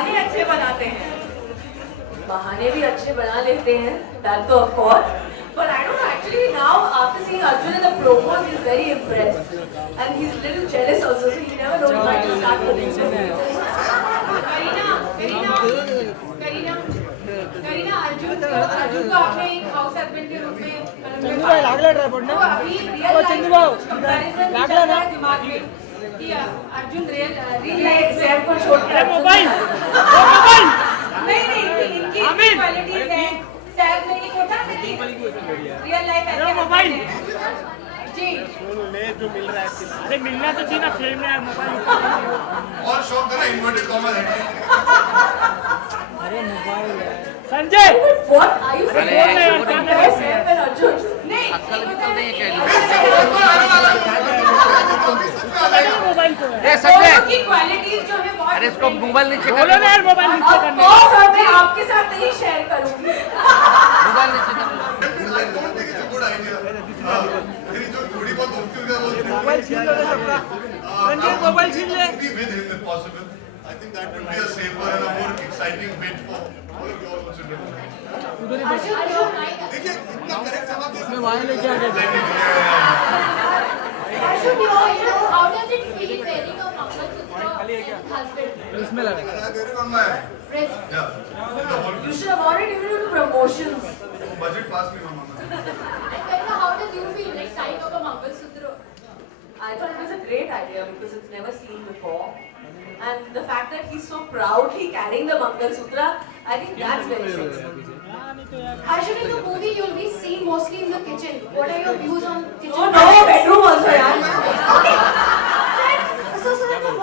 बहाने अच्छे बनाते हैं, बहाने भी अच्छे बना लेते हैं, that तो of course. But I don't know, actually now after seeing Arjun in the promos, he's very impressed and he's a little jealous also, so he never knows when to start cooking. Kareena, Arjun को आपने एक house husband के रूप में चंदू भाई लागला tripod ना, अभी रियल ओ चंदू भाऊ कंपैरिजन लागला ना, दिमाग में कि अर्जुन रियल लाइफ सैम को छोड़ कर मोबाइल नहीं इनकी क्वालिटीज है, सैम ने नहीं होता रियल लाइफ ऐसे मोबाइल जी ले जो मिल रहा है, अरे मिलना तो चाहिए ना फ्रेम में यार, मोबाइल और शौक करा इन्वर्टेड कॉमन है। अरे mobile Sanjay What are you saying? Saif and Arjun. नहीं अक्कल तो नहीं है मोबाइल को ये संजय दोनों की क्वालिटीज जो है बहुत अरे इसको मोबाइल नीचे बोलो ना यार, मोबाइल नीचे Of करने course, और मैं आपके साथ नहीं शेयर करूंगी. मोबाइल नीचे करने I don't think it's a good idea. मेरी जो थोड़ी बहुत दोस्ती है वो मोबाइल छीन लो सबका, संजय मोबाइल छीन ले। be with him if possible. I think that would be a safer and a more exciting bit for all of you all considering. देखिए इतना करेक्ट जवाब दे मैं वहाँ लेके आ गया। Arjun, how does it feel wearing a Mangalsutra with husband? इसमें लगा I get it on my Wrist. yeah. The whole You should have already given him promotions. budget pass me mama. And Karina, how does you feel like tying up a Mangalsutra? I thought it was a great idea because it's never seen before. And the fact that he's so proudly carrying the Mangal Sutra, I think that's very sexy. Arjun, in the movie you'll be seen mostly in the kitchen. What are your views on kitchen? Oh no, bedroom also, yaar. So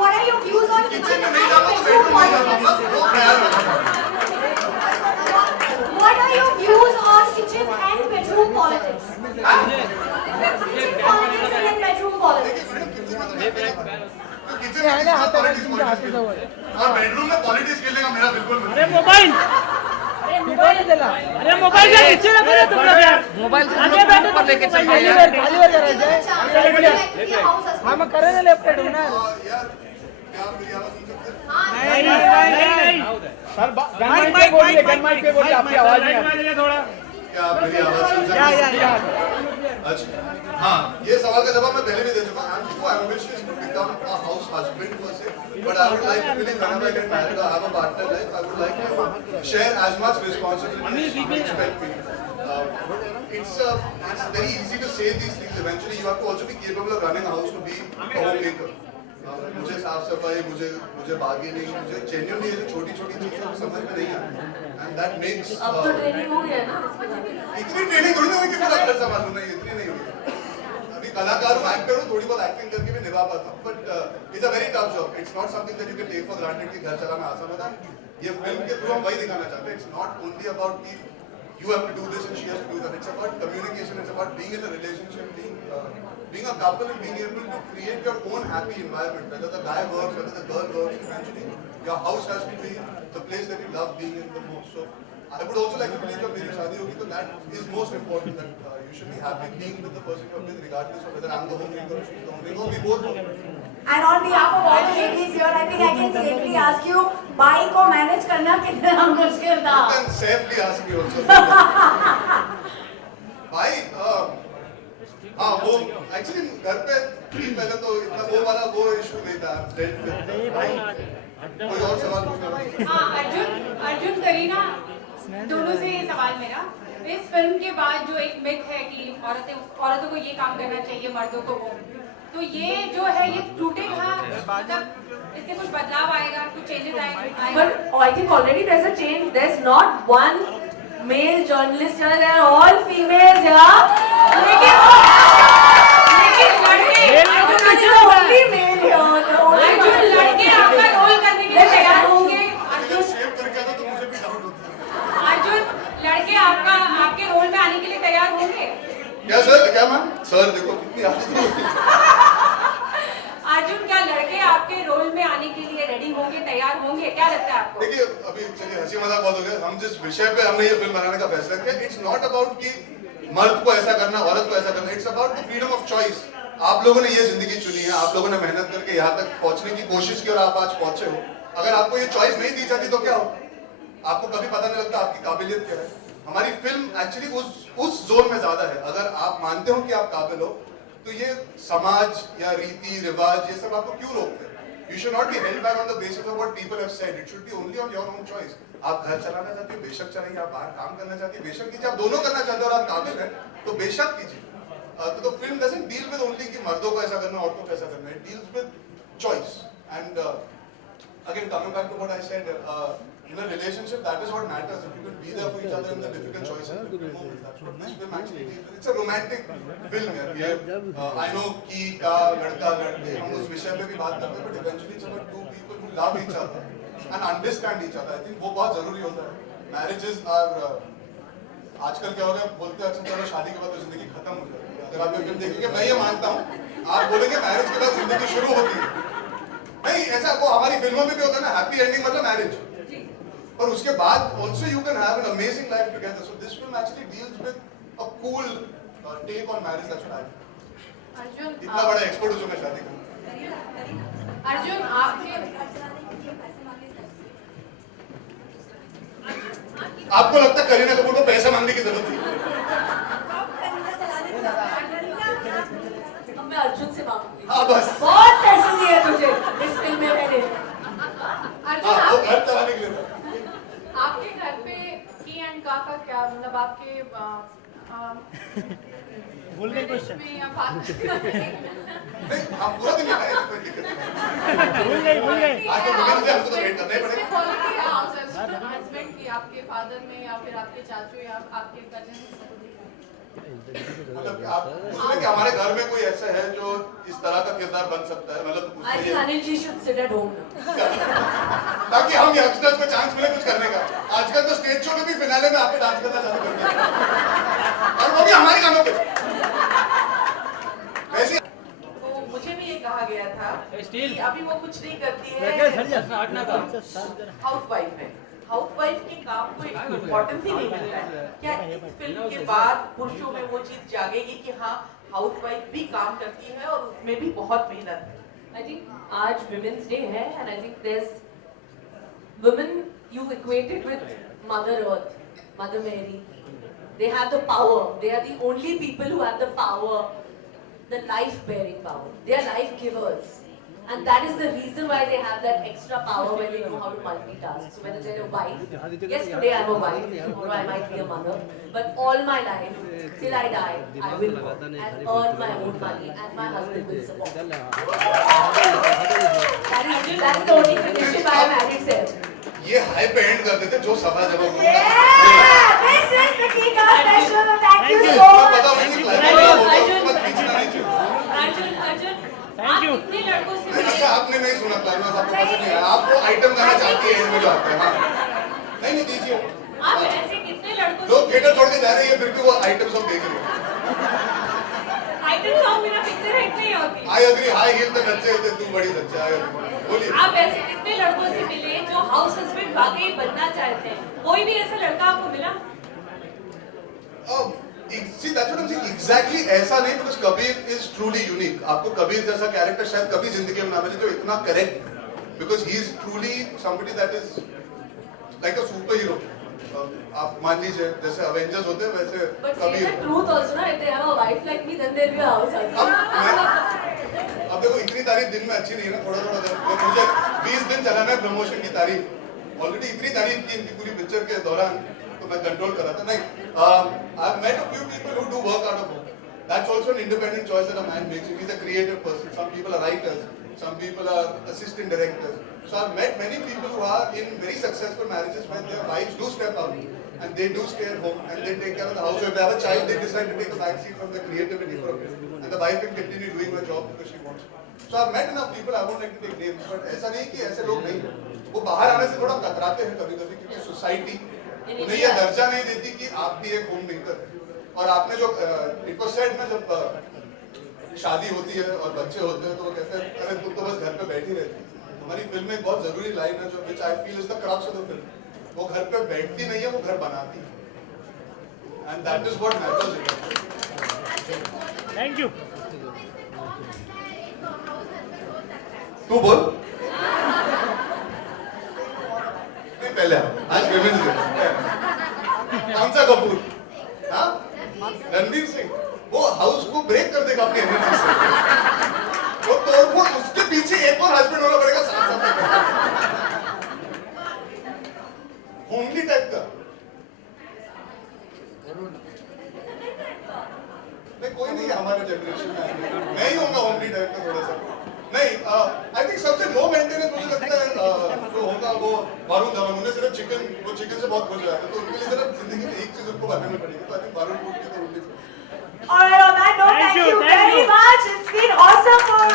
what are your views on kitchen kitchen में and नहीं जाऊंगा तो bedroom bedroom में जाऊंगा politics? वो ख्याल रखना। What are your views on kitchen and bedroom politics? Kitchen politics and bedroom politics. Kitchen में ना हाथ पॉलिटिक्स में हाथ में और बेडरूम में पॉलिटिक्स खेलने का मेरा बिल्कुल मन अरे मोबाइल अरे मोबाइल का नीचे रखो ना तुम लोग यार, मोबाइल आगे बैठो ऊपर लेके चल खाली यार बार करायचं Would you like to be a house husband? हाँ मग करे ना लेफ्ट साइड होणार यार क्या आप मेरी आवाज सुन सकते हैं? नहीं सर गन माइक पे बोलिए, गन माइक पे बोलिए, आपकी आवाज नहीं आ रही थोड़ा। क्या आप मेरी आवाज सुन सकते हैं? अच्छा हाँ ये सवाल का जवाब मैं पहले भी दे चुका हूँ. I'm too ambitious to become a house husband per se, but I would like to really whenever I get married or have a partner life, I would like to share as much responsibility as she would expect me. It's very easy to say these things. Eventually, you have to also be capable of running a house to be a homemaker. मुझे साफ सफाई, मुझे bargaining, मुझे genuinely ये छोटी छोटी चीजें समझ में नहीं आती. And that makes अब तो ट्रेनिंग हो गया ना इसके बाद. इतनी ट्रेनिंग थोड़ी ना हुई कि पूरा घर संभालूं. नहीं इतनी नहीं हुई. अभी कलाकार हूँ, एक्टर हूँ, थोड़ी बहुत एक्टिंग करके भी निभा पाता हूँ. But it's a very tough job. It's not something that you can take for granted कि घर चलाना आसान होता है. ये फिल्म के थ्रू हम वही दिखाना चाहते हैं. इट्स नॉट ओनली अबाउट कि you have to do this and she has to do that. It's about communication. It's about being in a relationship, being a couple and being able to create your own happy environment. Whether the guy works, whether the girl works, eventually your house has to be the place that you love being in the most. So I would also like to believe that मेरी शादी होगी तो that is most important. That you should be happy being with the person you're with, regardless of whether I'm the homemaker or she's the homemaker. We both homemaker. And on behalf of all the ladies here, I think I can safely ask you, by को manage करना कितना मुश्किल था? You can safely ask me also. भाई हाँ वो actually घर पे पहले तो इतना वो वाला वो इशू नहीं था. कोई और सवाल पूछना? हाँ अर्जुन करीना दोनों से ये सवाल मेरा. इस फिल्म के बाद जो एक मिथ है कि औरतों को ये काम करना चाहिए, मर्दों को वो, तो ये जो है ये टूटेगा, मतलब इससे कुछ बदलाव आएगा, कुछ चेंजेस आएगा? But I think already there's a change. There's not one male journalist here. They're all females here. लेकिन only male here. अर्जुन लड़के आपका रोल करने के लिए तैयार होंगे? जब शेव करके आता तो मुझे भी डाउट होता है. अर्जुन लड़के आपके रोल में आने के लिए तैयार होंगे? क्या सर? क्या मैम? सर देखो कितनी आदत है. अर्जुन क्या लड़के आपके रोल में आने के लिए रेडी होंगे, तैयार होंगे? क्या लगता है आपको? देखिए अभी चलिए हंसी मजाक बहुत हो गया. हम जिस विषय पे हमने ये फिल्म बनाने का फैसला किया, इट्स नॉट अबाउट कि मर्द को ऐसा करना, औरत को ऐसा करना. It's about the freedom of choice. आप लोगों ने ये जिंदगी चुनी है, आप लोगों ने मेहनत करके यहाँ तक पहुंचने की कोशिश की और आप आज पहुंचे हो. अगर आपको ये चॉइस नहीं दी जाती तो क्या हो? आपको कभी पता नहीं लगता आपकी काबिलियत क्या है। हमारी फिल्म एक्चुअली उस जोन में ज्यादा है। अगर आप मानते हो कि आप काबिल हो तो ये समाज या रीति रिवाज ये सब आपको क्यों रोकते हैं? You should not be held back on the basis of what people have said. It should be only on your own choice. आप घर चलाना चाहते हो बेशक चलाइए, आप बाहर काम करना चाहते हो बेशक कीजिए, आप दोनों करना चाहते हो और आप काबिल हैं तो बेशक कीजिए। तो film doesn't deal with only कि मर्दों को ऐसा करना औरतों को ऐसा करना, it deals with choice. And again coming back to what I said, in a relationship that is what matters. If you can be there for each other in the difficult choices, that's what this film actually deals with. It's a romantic film है ये। I know कि का लड़का लड़के हम उस विषय पे भी बात करते हैं, but eventually it's about two people who love each other and understand each other. I think वो बहुत जरूरी होता है। Marriages are आजकल क्या हो गया, बोलते हैं अच्छा चलो शादी के बाद तो जिंदगी खत्म हो जाती है। अगर आप ये फिल्म देखेंगे, मैं ये मानता हूँ, आप बोलेंगे मैरिज के बाद जिंदगी शुरू होती है, नहीं ऐसा वो हमारी फिल्मों में भी होता है ना, हैप्पी एंडिंग मतलब मैरिज, और उसके बाद also you can have an amazing life together. So this film actually deals with a cool take on marriage. That's what I think. Arjun, इतना बड़ा एक्सपर्ट हो चुका शादी का। अर्जुन आपने आपको लगता है करीना कपूर को पैसा मांगने की जरूरत थी? अब मैं अर्जुन से मांगूंगी। हाँ बस। बहुत पैसे दिए तुझे इस फिल्म में मैंने। अर्जुन हाँ वो घर चलाने के लिए था। आपके घर पे की एंड का क्या मतलब आपके भूल गए क्वेश्चन। में या फादर नहीं हम पूरा दिन आए, कोई दिक्कत नहीं। भूल गए आगे बुलेट से हमको तो वेट करना ही पड़ेगा। क्वालिटी है हस्बैंड की आपके फादर में या फिर आपके चाचू या आपके कजिन। मतलब आप पूछ रहे हैं कि हमारे घर में कोई ऐसा है जो इस तरह का किरदार बन सकता है, मतलब I think Anil ji should sit at home now. ताकि हम यंगस्टर्स को चांस मिले कुछ करने का। आजकल तो स्टेज शो में भी फिनाले में आके डांस करना चालू कर दिया, और वो भी हमारी गानों पे। वैसे तो मुझे भी ये कहा गया था कि अभी वो कुछ नहीं करती है, हाउस वाइफ है, हाउस वाइफ के काम को इम्पोर्टेंस ही नहीं मिलता है। क्या इस फिल्म के बाद पुरुषों में वो चीज जागेगी कि हाँ हाउस वाइफ भी काम करती है और उसमें भी बहुत मेहनत है। I think आज Women's Day है, and I think there's women you equated with Mother Earth, Mother Mary. They have the power. They are the only people who have the power, the life-bearing power. They are life givers. And that is the reason why they have that extra power when they know how to multitask. So whether they're a wife, yes, today I'm a wife, tomorrow I might be a mother, but all my life, till I die, I will work and earn my own money and my husband will support. That is the only condition why I'm married, sir. ये high पे and कर देते जो सभा जब Yeah, this is the Kika special. Thank you so much. पता नहीं climax मत खींचना नहीं चाहिए। Arjun Thank you. कितने लड़कों से नहीं, मिले? अच्छा आपने नहीं सुना क्लाइमेक्स, आपको पसंद नहीं है, आपको आइटम गाना चाहती है इसमें जो आता है। हाँ नहीं दीजिए। आप ऐसे कितने लड़कों लोग थिएटर छोड़ के जा रहे हैं फिर भी वो आइटम सब देख रहे हैं। आइटम सॉन्ग बिना पिक्चर हिट नहीं होती। आई अग्री, हाई हील तो नच्चे होते, तू बड़ी सच्चा है। बोलिए। आप ऐसे कितने लड़कों से मिले जो हाउस हस्बैंड वाकई बनना चाहते हैं? कोई भी ऐसा लड़का आपको मिला? See, that's what I'm saying. Exactly ऐसा नहीं, because Kabir is truly unique. आपको कबीर जैसा कैरेक्टर शायद कभी जिंदगी में ना मिले जो इतना correct, because he is truly somebody that is like a superhero. आप मान लीजिए जैसे अवेंजर्स होते हैं वैसे But say Kabir. the truth also, na, if they have a wife like me, then they'll be a house husband. अब देखो इतनी तारीफ दिन में अच्छी नहीं है ना, थोड़ा थोड़ा दिन। मुझे 20 दिन चलाना है प्रमोशन की तारीफ, ऑलरेडी इतनी तारीफ की इनकी पूरी पिक्चर के दौरान, तो मैं कंट्रोल कर रहा था। नहीं, I've met a few people who do work out of home. That's also an independent choice that a man makes. He's a creative person. Some people are writers, some people are assistant directors. So I've met many people who are in very successful marriages when their wives do step out and they do stay at home and they take care of the house. So if they have a child, they decide to take a back seat from the creativity for a bit, and the wife can continue doing her job because she wants to. So I've met enough people. I won't like to take names, but ऐसा नहीं कि ऐसे लोग नहीं हैं। वो बाहर आने से थोड़ा कतराते हैं कभी-कभी, क्योंकि सोसाइटी उन्हें ये दर्जा नहीं देती कि आप भी एक होम मेकर हैं। और आपने जो इट वाज सेड ना, जब शादी होती है और बच्चे होते हैं तो वो कहते हैं अरे तुम तो बस घर पे बैठी रहती। हमारी फिल्म में एक बहुत जरूरी लाइन है जो which I feel is the crux of the film. वो घर पे बैठती नहीं है, वो घर बनाती है, and that is what matters. Thank you. तू बोल। समझ गए कौन सा कपूर? हाँ, रणवीर सिंह वो हाउस को ब्रेक कर देगा अपनी एनर्जी से। वो तोड़फोड़, उसके पीछे एक और हस्बैंड होना पड़ेगा साथ। होमली टाइप का नहीं, कोई नहीं है हमारे जनरेशन में। मैं ही होऊंगा होमली टाइप का थोड़ा सा। नहीं, आई थिंक सबसे लो मेंटेनेंस मुझे लगता है जो होगा वो वरुण धवन। उन्हें सिर्फ चिकन, वो चिकन से बहुत खुश हो जाते हैं, तो उनके लिए सिर्फ जिंदगी में एक चीज उनको बनानी पड़ेगी। तो आई थिंक वरुण फूड की तो रोटी। Alright, on that note, thank you very much. It's been awesome for,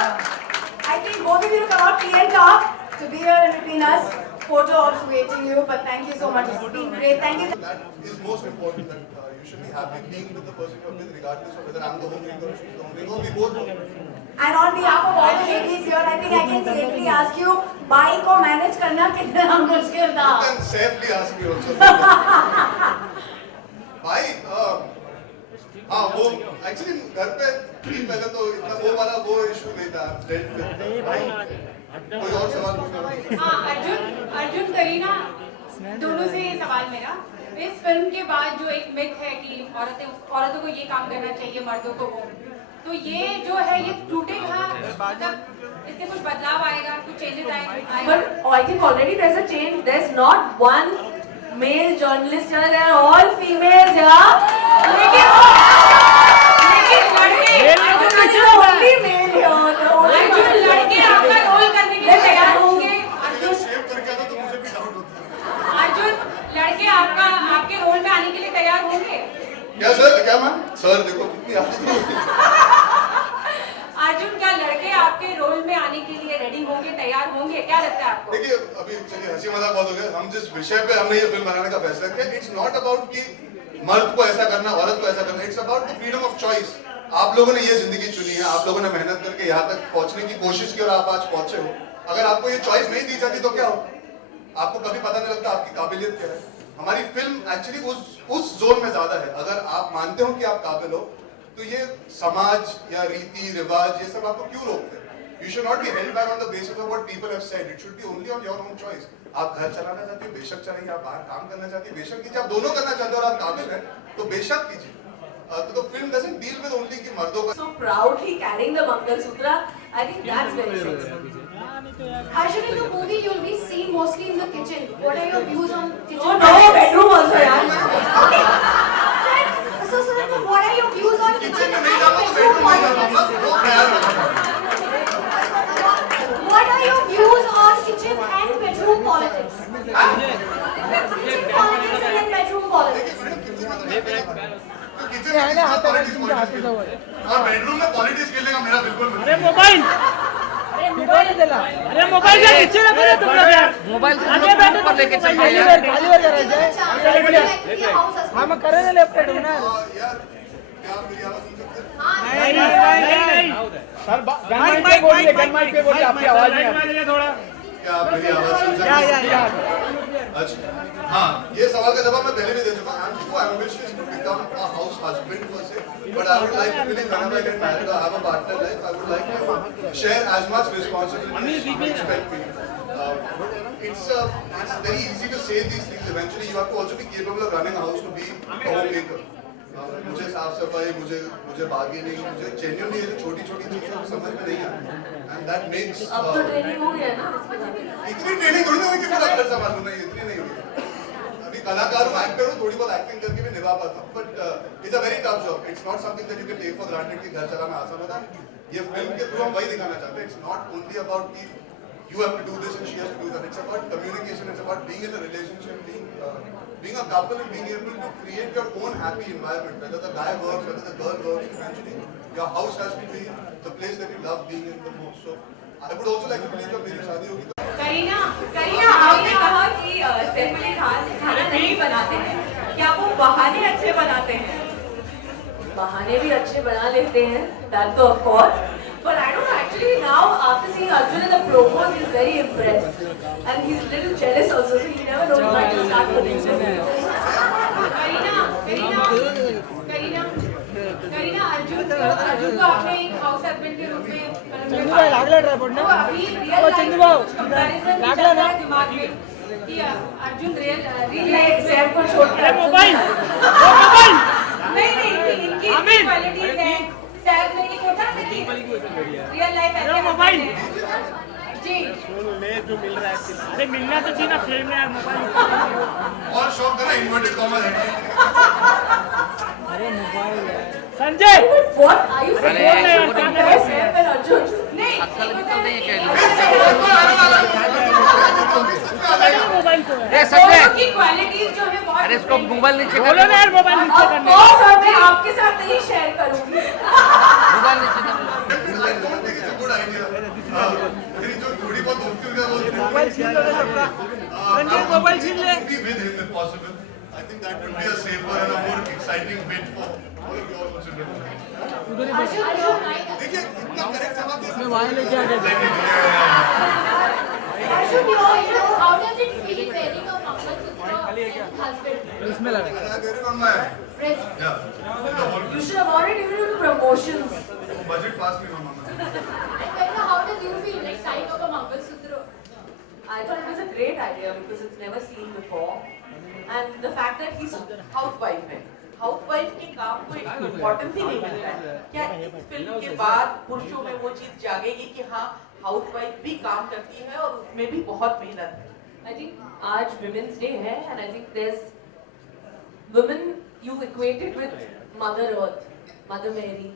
I think, both of you to come out, P and talk, to be here in between us. Photo ops waiting you, but thank you so much. It's been great. Thank you. That is most important, that you should be happy being with the person you're with, regardless of whether I'm the homemaker or she's the homemaker, or we both homemaker. And on behalf of all the ladies here, I think I can safely ask you, by को manage करना कितना मुश्किल था? You can safely ask me also. भाई, हाँ वो actually घर पे भी पहले तो इतना वो वाला वो इशू नहीं था। कोई और सवाल पूछना? हाँ, अर्जुन करीना दोनों से ये सवाल मेरा, इस फिल्म के बाद जो एक मिथ है कि औरतों को ये काम करना चाहिए, मर्दों को वो, तो ये जो है ये टूटेगा, मतलब इससे कुछ बदलाव आएगा, कुछ चेंजेस आएंगे? But I think already there's a change. There's not one male journalist here. They're all females here. लेकिन only male here. अर्जुन लड़के आपका रोल करने के लिए तैयार होंगे? जब शेव करके आता तो मुझे भी डाउट होता है। अर्जुन लड़के आपके रोल में आने के लिए तैयार होंगे? क्या सर? क्या मैम? सर देखो कितनी आदत है। अर्जुन क्या लड़के आपके रोल में आने के लिए रेडी होंगे, तैयार होंगे? क्या लगता है आपको? देखिए अभी चलिए हंसी मजाक बहुत हो गया। हम जिस विषय पे हमने ये फिल्म बनाने का फैसला किया, इट्स नॉट अबाउट कि मर्द को ऐसा करना, औरत को ऐसा करना। It's about the freedom of choice. आप लोगों ने ये जिंदगी चुनी है, आप लोगों ने मेहनत करके यहाँ तक पहुंचने की कोशिश की और आप आज पहुंचे हो। अगर आपको ये चॉइस नहीं दी जाती तो क्या हो? आपको कभी पता नहीं लगता आपकी काबिलियत क्या है। हमारी फिल्म एक्चुअली उस जोन में ज्यादा है। अगर आप मानते हो कि आप काबिल हो तो ये समाज या रीति रिवाज ये सब आपको क्यों रोकते हैं? You should not be held back on the basis of what people have said. It should be only on your own choice. आप घर चलाना चाहते हो बेशक चलाइए, आप बाहर काम करना चाहते हो बेशक कीजिए, आप दोनों करना चाहते हो और आप काबिल हैं तो बेशक कीजिए। तो film doesn't deal with only कि मर्दों का। So proudly carrying the Mangalsutra. I think that's very sexy. Arjun, in the movie you'll be seen mostly in the kitchen. What are your views on kitchen? Oh no, bedroom also, yaar. So what are your views on kitchen kitchen में and नहीं जाता तो bedroom में जाता bedroom हूँ, वो ख्याल रखना। What are your views on kitchen and bedroom politics? Kitchen politics and then bedroom politics. Kitchen और बेडरूम में पॉलिटिक्स खेलने का मेरा बिल्कुल मन नहीं है। अरे मोबाइल का पीछे रखो ना तुम लोग यार। मोबाइल ऊपर लेके चल रहे हैं। खाली हो जा रहा है। हम कर रहे हैं लेफ्ट हैंड ना। यार क्या आप मेरी आवाज सुन सकते हैं? नहीं सर गन माइक पे बोलिए आपकी आवाज नहीं आ रही थोड़ा। क्या आप मेरी आवाज सुन सकते हैं? अच्छा हाँ, ये सवाल का जवाब मैं पहले भी दे चुका हूँ। I'm so ambitious to become a house husband per se, but I would like to believe whenever I get married or have a partner life, I would like to share as much responsibility as you expect me. It's very easy to say these things. Eventually, you have to also be capable of running a house to be a homemaker. मुझे साफ सफाई, मुझे bargaining, मुझे genuinely ये छोटी छोटी चीजें समझ में नहीं आती, and that makes अब तो ट्रेनिंग हो गया ना। इतनी ट्रेनिंग थोड़ी ना हुई कि पूरा घर संभाल लूं। नहीं, इतनी नहीं हुई। अभी कलाकार हूँ, एक्टर हूँ, थोड़ी बहुत एक्टिंग करके भी निभा पाता हूँ, but it's a very tough job. It's not something that you can take for granted कि घर चलाना आसान होता है। ये फिल्म के थ्रू हम वही दिखाना चाहते हैं। इट्स नॉट ओनली अबाउट कि you have to do this and she has to do that. It's about communication. It's about being in a relationship, being a couple and being able to create your own happy environment. Whether the guy works, whether the girl works, eventually your house has to be the place that you love being in the most. So I would also like to believe that मेरी शादी होगी तो करीना आपने कहा कि सैफ अली खान खाना नहीं बनाते हैं, क्या वो बहाने अच्छे बनाते हैं? बहाने भी अच्छे बना लेते हैं, that तो of course. But I don't know, actually now after seeing Arjun in the promos, he's very impressed. And he's a little jealous also, so you never know, he might just start putting Kareena Arjun को आपने एक house husband के रूप में चंदू भाई लागला driver ना। तो अभी रियल लाइफ चंदू भाऊ कंपैरिजन लागला ना। दिमाग में कि अर्जुन रियल सैफ को छोड़ अरे मोबाइल मोबाइल नहीं इनकी क्वालिटीज है सैफ में एक होता है कि रियल लाइफ ऐसे मोबाइल जी ले जो मिल रहा है अरे मिलना तो चाहिए ना फ्रेम में यार मोबाइल और शौक है ना इन्वर्टेड कॉमा है संजय What are you अरे, saying? वो नहीं Compare Seth and Arjun. नहीं मोबाइल को है दोनों की क्वालिटीज जो है बहुत अरे इसको different है। मोबाइल नीचे कर बोलो ना यार मोबाइल नीचे Of करने course, और मैं आपके साथ नहीं शेयर करूंगी. मोबाइल नीचे कर I don't think it's a good idea. मेरी जो थोड़ी बहुत दोस्ती हुई है वो मोबाइल छीन लो सबका संजय मोबाइल छीन ले with him if possible. I think that would be a safer and a more exciting bit for all of you all considered. देखिए इतना करेक्ट जवाब दे वहाँ लेके आ गए Arjun, how does it feel wearing a Mangalsutra with husband? इसमें लगा I get it on my Rest. yeah. The whole You should have already given it to promotions. budget pass me mama. And Karina, how does you feel like tying up a Mangalsutra? I thought it was a great idea because it's never seen before. And the fact that he's housewife है housewife के काम को एक importance ही नहीं मिलता है क्या इस फिल्म के बाद पुरुषों में वो चीज जागेगी कि हाँ हाउसवाइफ भी काम करती है और उसमें भी बहुत मेहनत है I think आज Women's Day है and I think there's women you equated with Mother Earth, Mother Mary.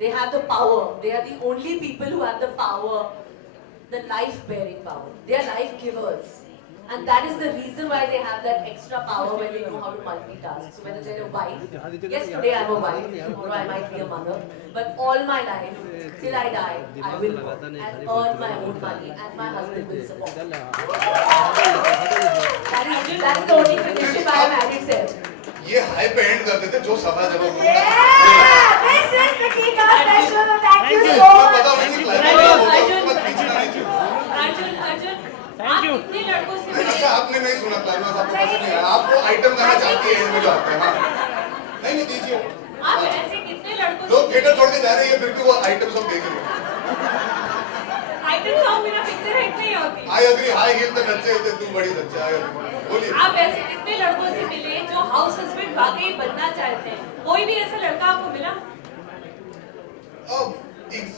They have the power. They are the only people who have the power, the life-bearing power. They are life givers. And that is the reason why they have that extra power when they know how to multitask. So whether they're a wife, yes, today I'm a wife, tomorrow I might be a mother, but all my life, till I die, I will work and earn my own money and my husband will support. That is the only condition why I married Seth. ये high पे and कर देते जो सभा जब Yeah! This is the Kika special. Thank you so पता much. नहीं climax मत खींचना नहीं चाहिए अर्जुन Thank you. कितने लड़कों से नहीं, मिले अच्छा आपने नहीं सुना क्लाइमेक्स आपको पता नहीं है आपको आइटम गाना चाहती है इसमें जो आते हैं हाँ नहीं दीजिए आप ऐसे कितने लड़कों से लोग थिएटर छोड़ के जा रहे हैं फिर भी वो आइटम सब देख रहे हैं आइटम सॉन्ग बिना पिक्चर हिट नहीं होती आई अग्री हाई हील तक अच्छे होते तू बड़ी सच्चा है बोलिए आप ऐसे कितने लड़कों से मिले जो हाउस हस्बैंड वाकई बनना चाहते हैं कोई भी ऐसा लड़का आपको मिला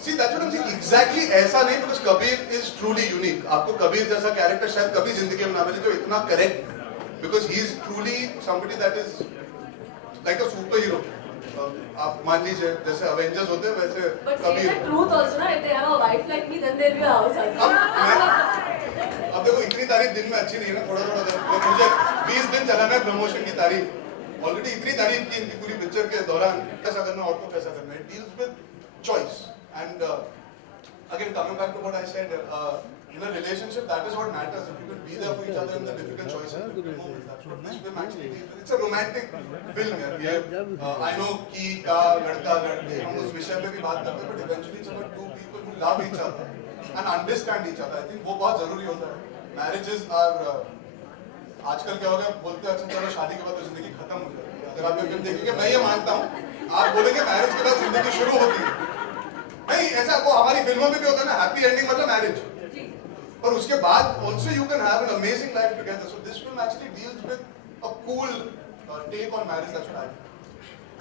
See, that's what I'm saying. Exactly ऐसा नहीं because Kabir is truly unique. आपको कबीर जैसा कैरेक्टर शायद कभी जिंदगी में ना मिले जो इतना correct because he is truly somebody that is like a superhero. आप मान लीजिए जैसे अवेंजर्स होते हैं वैसे But say Kabir the truth also, na. If they have a wife like me, then they'll be a house husband. अब देखो इतनी तारीफ दिन में अच्छी नहीं है ना थोड़ा मुझे 20 दिन चलाना है प्रमोशन की तारीफ ऑलरेडी इतनी तारीफ की इनकी पूरी पिक्चर के दौरान कैसा करना और को कैसा करना it deals with choice and again coming back to what I said in a relationship that is what matters if you can be there for each other in the difficult choices difficult moments that's what this film actually is it's a romantic film यार ये I know कि का लड़का लड़की हम उस विषय पे भी बात करते हैं but eventually it's about two people who love each other and understand each other I think वो बहुत जरूरी होता है marriages are आजकल क्या हो गया बोलते हैं अच्छा चलो शादी के बाद तो जिंदगी खत्म हो जाएगी अगर आप ये फिल्म देखेंगे मैं ये मानता हूँ आप बोलेंगे मैरिज के बाद जिंदगी शुरू होती है नहीं ऐसा वो हमारी फिल्मों में भी होता है ना हैप्पी एंडिंग मतलब मैरिज और उसके बाद also you can have an amazing life together so this film actually deals with a cool take on marriage that's what I think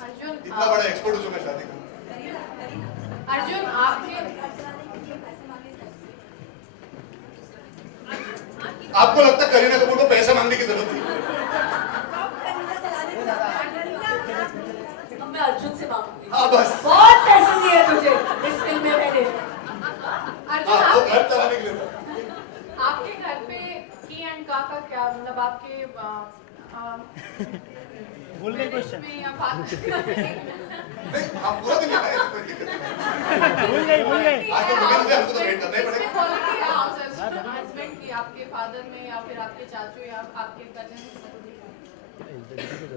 Arjun, इतना बड़ा एक्सपर्ट हो चुका शादी का Arjun, आपको लगता है करीना कपूर को पैसा मांगने की जरूरत थी अब मैं अर्जुन से मांगूंगी. हाँ बस बहुत पैसे दिए तुझे इस फिल्म में मैंने. Arjun, हाँ वो घर चलाने के लिए था आपके घर पे की एंड का क्या मतलब आपके भूल गए क्वेश्चन में या फादर नहीं हम पूरा दिन यहाँ है कोई दिक्कत नहीं भूल गए आज तो बिगड़ जाए हमको तो वेट करना ही पड़ेगा हस्बैंड की आपके फादर में या फिर आपके चाचू या आपके कजिन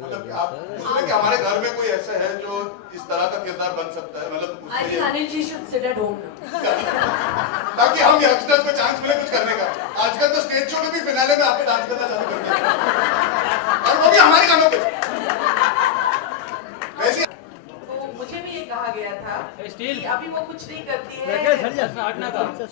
मतलब कि आप पूछ रहे हैं कि हमारे घर में कोई ऐसा है जो इस तरह का किरदार बन सकता है मतलब I उसको think ये- Anil ji should sit at home now. ताकि हम यंगस्टर्स को चांस मिले कुछ करने का आजकल तो स्टेज शो में भी फिनाले में आपको डांस करना चालू कर दिया और वो भी हमारे गानों पे वैसे तो मुझे भी ये कहा गया था कि अभी वो कुछ नहीं करती क्या है सर